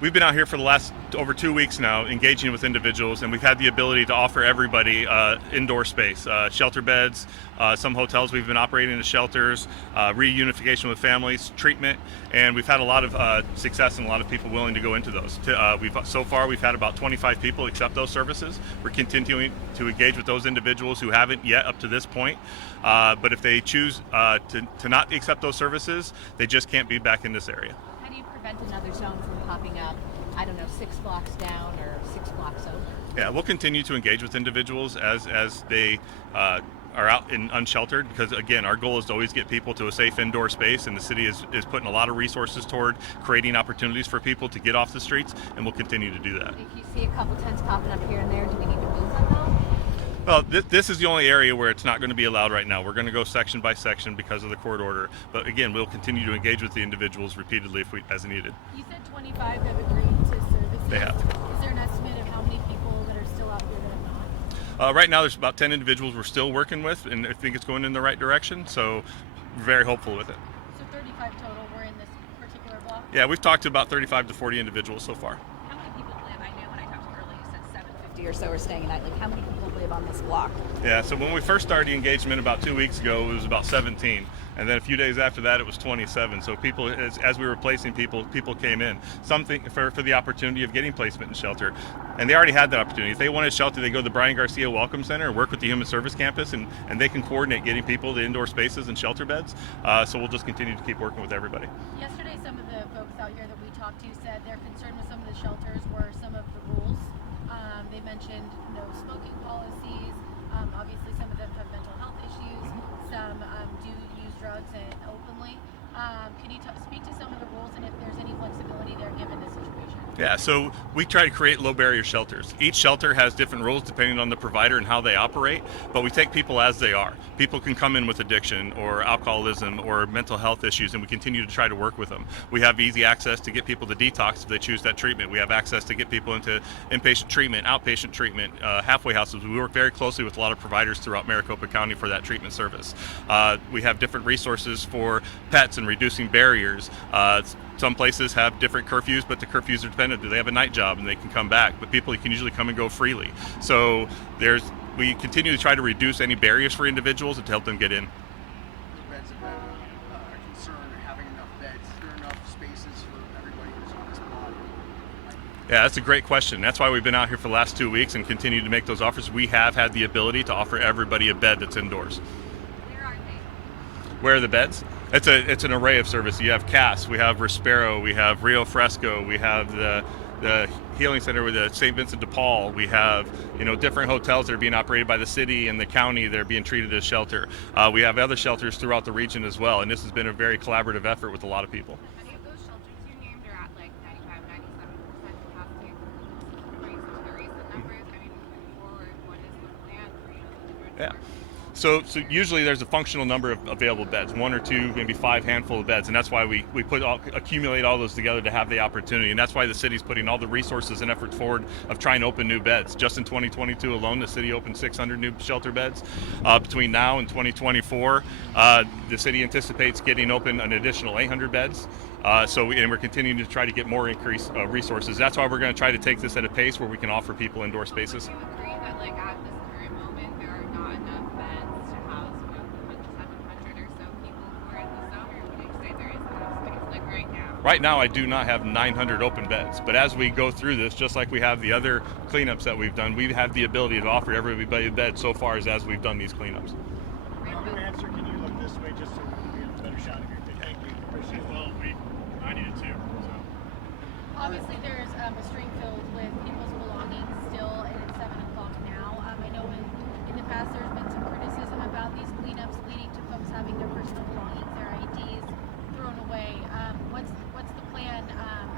We've been out here for the last over 2 weeks now, engaging with individuals, and we've had the ability to offer everybody indoor space, shelter beds. Some hotels we've been operating as shelters, reunification with families, treatment, and we've had a lot of success and a lot of people willing to go into those. So far we've had about 25 people accept those services. We're continuing to engage with those individuals who haven't yet up to this point, but if they choose to not accept those services, they just can't be back in this area. How do you prevent another zone from popping up, I don't know, 6 blocks down or 6 blocks over? Yeah, we'll continue to engage with individuals as they are out in unsheltered, because again, our goal is to always get people to a safe indoor space, and the city is putting a lot of resources toward creating opportunities for people to get off the streets, and we'll continue to do that. If you see a couple tents popping up here and there, do we need to move them though? Well, this is the only area where it's not going to be allowed right now. We're going to go section by section because of the court order. But again, we'll continue to engage with the individuals repeatedly as needed. You said 25 have agreed to services. They have. Is there an estimate of how many people that are still out here that have not? Right now, there's about 10 individuals we're still working with, and I think it's going in the right direction. So we're very hopeful with it. So 35 total were in this particular block? Yeah, we've talked to about 35 to 40 individuals so far. How many people live? I know when I talked to you earlier, you said 750 or so are staying at night. Like, how many people live on this block? Yeah, so when we first started the engagement about 2 weeks ago, it was about 17. And then a few days after that, it was 27. So people, as we were placing people came in. Something for the opportunity of getting placement in shelter. And they already had that opportunity. If they wanted shelter, they go to the Brian Garcia Welcome Center and work with the Human Service Campus, and they can coordinate getting people to indoor spaces and shelter beds. So we'll just continue to keep working with everybody. Yesterday, some of the folks out here that we talked to said their concern with some of the shelters were some of the rules. They mentioned no smoking policies. Obviously, some of them have mental health issues. Some do use drugs and openly. Can you speak to some of the rules and if there's any flexibility there given the situation? Yeah, so we try to create low barrier shelters. Each shelter has different rules depending on the provider and how they operate, but we take people as they are. People can come in with addiction or alcoholism or mental health issues, and we continue to try to work with them. We have easy access to get people to detox if they choose that treatment. We have access to get people into inpatient treatment, outpatient treatment, halfway houses. We work very closely with a lot of providers throughout Maricopa County for that treatment service. We have different resources for pets and reducing barriers. Some places have different curfews, but the curfews are dependent. Do they have a night job and they can come back? But people can usually come and go freely. So we continue to try to reduce any barriers for individuals and to help them get in. Beds have been a concern, having enough beds. Is there enough spaces for everybody who's on this block? Yeah, that's a great question. That's why we've been out here for the last 2 weeks and continue to make those offers. We have had the ability to offer everybody a bed that's indoors. Where are they? Where are the beds? It's an array of service. You have CAS, we have Respero, we have Rio Fresco, we have the healing center with the St. Vincent de Paul. We have different hotels that are being operated by the city and the county that are being treated as shelter. We have other shelters throughout the region as well, and this has been a very collaborative effort with a lot of people. Many of those shelters you named are at like 95, 97% capacity. Can you raise the numbers? I mean, moving forward, what is the plan for the different Yeah. So usually there's a functional number of available beds, 1 or 2, maybe 5 handful of beds, and that's why we accumulate all those together to have the opportunity, and that's why the city's putting all the resources and efforts forward of trying to open new beds. Just in 2022 alone, the city opened 600 new shelter beds. Between now and 2024, the city anticipates getting open an additional 800 beds. And we're continuing to try to get more increased resources. That's why we're going to try to take this at a pace where we can offer people indoor spaces. Do you agree that like at this current moment there are not enough beds to house the 700 or so people who are in the zone, or would you say there is enough space like right now? Right now, I do not have 900 open beds, but as we go through this, just like we have the other cleanups that we've done, we have the ability to offer everybody a bed so far as we've done these cleanups. Your answer, can you look this way just so we have a better shot of your thing? Thank you. Appreciate it. Well, I needed to. So. Obviously, there's a string filled with people's belongings still, and it's 7 o'clock now. I know in the past there's been some criticism about these cleanups leading to folks having their personal belongings, their IDs thrown away. What's the plan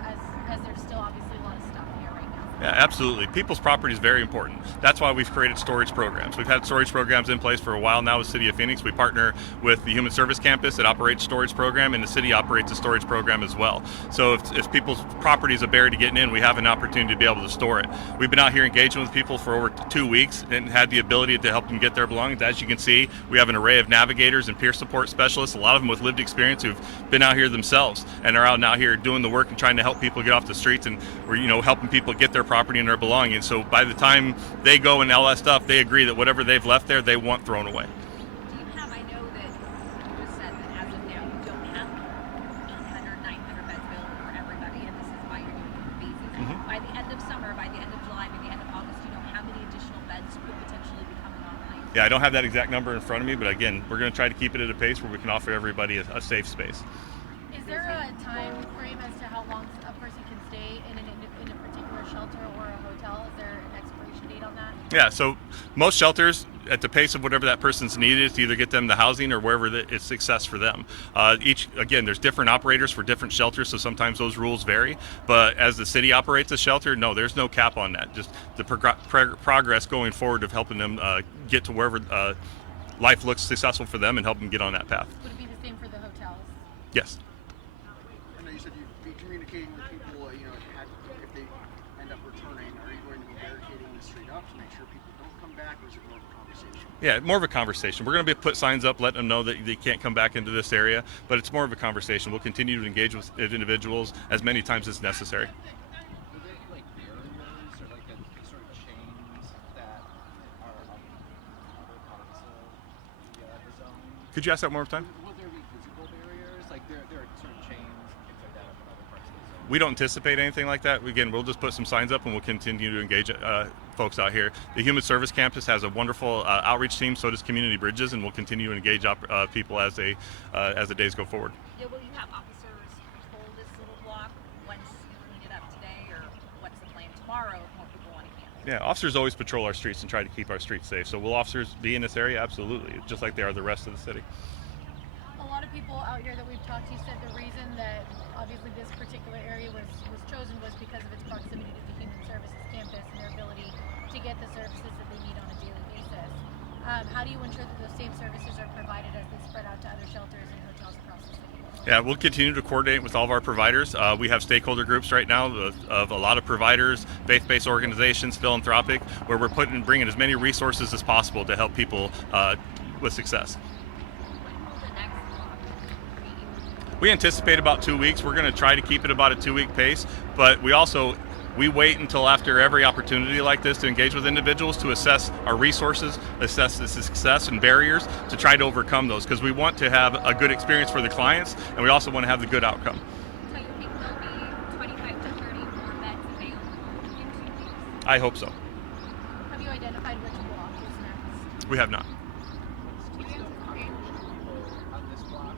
as there's still obviously a lot of stuff here right now? Yeah, absolutely. People's property is very important. That's why we've created storage programs. We've had storage programs in place for a while now with the City of Phoenix. We partner with the Human Service Campus that operates storage program, and the city operates a storage program as well. So if people's property is a barrier to getting in, we have an opportunity to be able to store it. We've been out here engaging with people for over 2 weeks and had the ability to help them get their belongings. As you can see, we have an array of navigators and peer support specialists, a lot of them with lived experience who've been out here themselves and are out now here doing the work and trying to help people get off the streets, and we're helping people get their property and their belongings. So by the time they go and all that stuff, they agree that whatever they've left there, they want thrown away. Do you have, I know that you just said that as of now, you don't have 800, 900 beds available for everybody, and this is why you're doing it in phases. By the end of summer, by the end of July, by the end of August, do you know how many additional beds could potentially be coming online? Yeah, I don't have that exact number in front of me, but again, we're going to try to keep it at a pace where we can offer everybody a safe space. Is there a time frame as to how long a person can stay in a particular shelter or a hotel? Is there an expiration date on that? Yeah, so most shelters, at the pace of whatever that person's needed to either get them the housing or wherever it's success for them. Again, there's different operators for different shelters, so sometimes those rules vary. But as the city operates a shelter, no, there's no cap on that. Just the progress going forward of helping them get to wherever life looks successful for them and help them get on that path. Would it be the same for the hotels? Yes. I know you said you'd be communicating with people, if they end up returning. Are you going to be barricading the street up to make sure people don't come back, or is it more of a conversation? Yeah, more of a conversation. We're going to put signs up letting them know that they can't come back into this area, but it's more of a conversation. We'll continue to engage with individuals as many times as necessary. Will there be like barriers or like a sort of chains that are up other parts of the zone? Could you ask that one more time? Will there be physical barriers? Like there are sort of chains, things like that up in other parts of the zone? We don't anticipate anything like that. Again, we'll just put some signs up and we'll continue to engage folks out here. The Human Service Campus has a wonderful outreach team, so does Community Bridges, and we'll continue to engage people as the days go forward. Yeah, will you have officers patrol this little block once you clean it up today, or what's the plan tomorrow if more people want to camp? Yeah, officers always patrol our streets and try to keep our streets safe. So will officers be in this area? Absolutely, just like they are the rest of the city. A lot of people out here that we've talked to said the reason that obviously this particular area was chosen was because of its proximity to the Human Services Campus and their ability to get the services that they need on a daily basis. How do you ensure that those same services are provided as they spread out to other shelters and hotels across the city? Yeah, we'll continue to coordinate with all of our providers. We have stakeholder groups right now of a lot of providers, faith-based organizations, philanthropic, where we're bringing as many resources as possible to help people with success. We anticipate about 2 weeks. We're going to try to keep it about a 2-week pace, but we wait until after every opportunity like this to engage with individuals to assess our resources, assess the success and barriers to try to overcome those, because we want to have a good experience for the clients and we also want to have the good outcome. So you think there'll be 25 to 30 more beds available in 2 weeks? I hope so. Have you identified which block is next? We have not. On this block,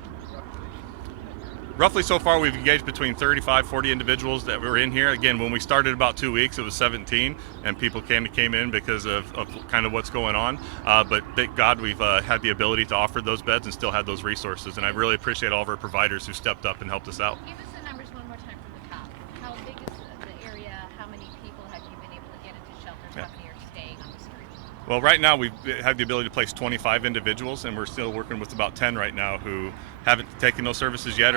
Roughly so far, we've engaged between 35, 40 individuals that were in here. Again, when we started about 2 weeks, it was 17, and people came in because of kind of what's going on. But thank God we've had the ability to offer those beds and still had those resources. And I really appreciate all of our providers who stepped up and helped us out. Give us the numbers one more time from the top. How big is the area? How many people have you been able to get into shelters? Yeah. How many are staying on the street? Well, right now we've had the ability to place 25 individuals, and we're still working with about 10 right now who haven't taken those services yet.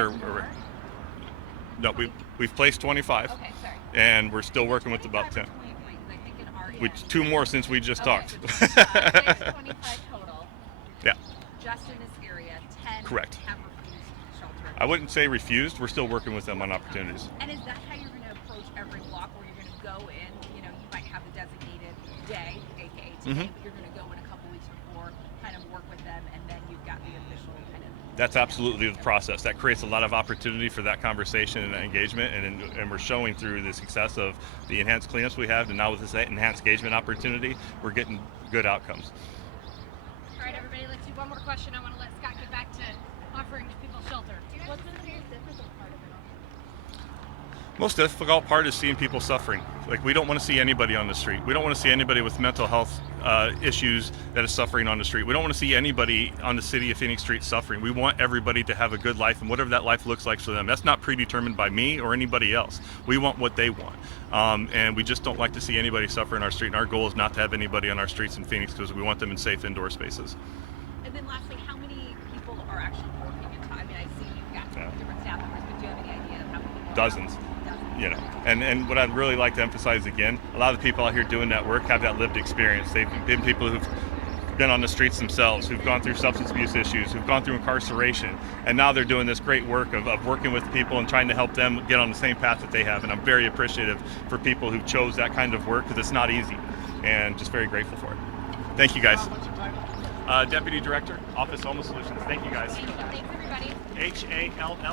No, we've placed 25, Okay, sorry. and we're still working with about 10. 20 points, I think in our With end. 2 more since we just talked. So 25 total. Yeah. Just in this area, 10 Correct. have refused shelter. I wouldn't say refused. We're still working with them on opportunities. And is that how you're going to approach every block, where you're going to go in? You might have a designated day, aka today, but you're going to go in a couple weeks before, kind of work with them, and then you've got the official kind of. That's absolutely the process. That creates a lot of opportunity for that conversation and that engagement, and we're showing through the success of the enhanced cleanups we have, and now with this enhanced engagement opportunity, we're getting good outcomes. All right, everybody, let's do one more question. I want to let Scott get back to offering people shelter. What's the most difficult part of it all? Most difficult part is seeing people suffering. Like, we don't want to see anybody on the street. We don't want to see anybody with mental health issues that is suffering on the street. We don't want to see anybody on the city of Phoenix street suffering. We want everybody to have a good life, and whatever that life looks like for them. That's not predetermined by me or anybody else. We want what they want. And we just don't like to see anybody suffer in our street. And our goal is not to have anybody on our streets in Phoenix because we want them in safe indoor spaces. And then lastly, how many people are actually working in time? I mean, I see you've got different staff members, but do you have any idea of how many people? Dozens. And what I'd really like to emphasize again, a lot of the people out here doing that work have that lived experience. They've been people who've been on the streets themselves, who've gone through substance abuse issues, who've gone through incarceration, and now they're doing this great work of working with people and trying to help them get on the same path that they have. And I'm very appreciative for people who chose that kind of work, because it's not easy, and just very grateful for it. Thank you, guys. Deputy Director, Office Homeless Solutions. Thank you, guys. Thanks, everybody. HALL.